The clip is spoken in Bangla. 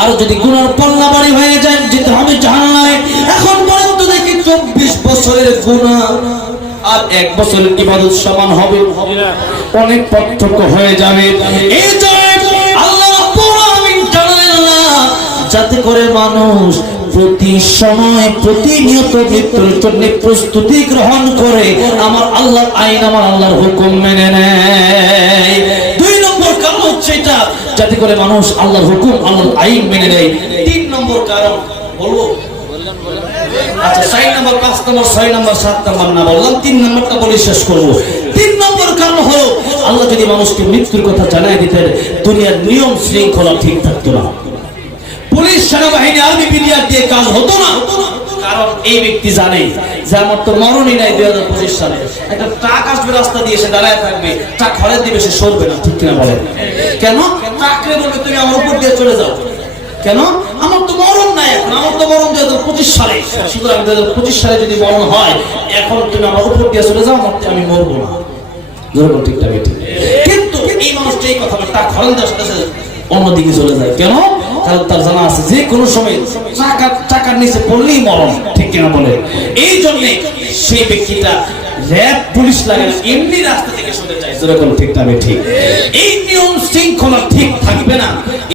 আর যদি গুনার পাল্লা ভারী হয়ে যায় যেতে হবে জাহান্নামে। এখন পর্যন্ত দেখি 24 বছরের গুনাহ আর 1 বছরের ইবাদত সমান হবে, অনেক পার্থক্য হয়ে যাবে। এই জন্য আল্লাহ রাব্বুল আলামিন জানেন না যাতে করে মানুষ প্রতি সময় প্রতিনিয়ত মৃত্যুর জন্য প্রস্তুতি গ্রহণ করে আমার আল্লাহর আইন আমার আল্লাহর হুকুম মেনে নেয়। 2 নম্বর কারণ হচ্ছে এটা, যাতে করে মানুষ আল্লাহর হুকুম আল্লাহর আইন মেনে নেয়। 3 নম্বর কারণ বলবো, আচ্ছা 4 নম্বর 5 নম্বর 6 নম্বর 7 নম্বর না বললাম, 3 নম্বরটা বলে শেষ করব। 3 নম্বর কারণ হলো আল্লাহ যদি মানুষকে মৃত্যুর কথা জানায় দিতেন দুনিয়ার নিয়ম শৃঙ্খলা ঠিক থাকতো না, পুলিশ সেনাবাহিনী আর্মি বিডিআর দিয়ে কাজ হতো না। কারণ এই ব্যক্তি জানে যে আমার তো মরণই নাই। 2025 সালে একটা ট্রাক আসবে রাস্তা দিয়ে, সে দাঁড়ায় থাকবে, ট্রাক হরে দিবে, সে সরবে না। ঠিক কিনা বলেন? কেন? ট্রাকরে বলবে তুমি আমার উপর দিয়ে চলে যাও। কেন? আমার তো মরণ নাই এখন, আমার তো মরণ 2025 সালে। সুতরাং 2025 সালে যদি মরণ হয়, এখন তুমি আমার উপর দিয়ে চলে যাও, আমি মরবো না। যেরকম ঠিকঠাক ঠিক। কিন্তু এই মানুষটা এই কথা ট্রাক হরেন দেওয়ার সাথে সাথে অন্যদিকে চলে যায়। কেন? কারণ তার জানা আছে যে কোনো সময় চাকার নিচে পড়লেই মরণ। ঠিক কিনা বলে? এই জন্যে সেই ব্যক্তিটা র্যাব পুলিশ লাগে না, এমনি রাস্তা থেকে সরে যায়। যেরকম ঠিক না ঠিক? এই নিয়ম শৃঙ্খলা ঠিক থাকবে না।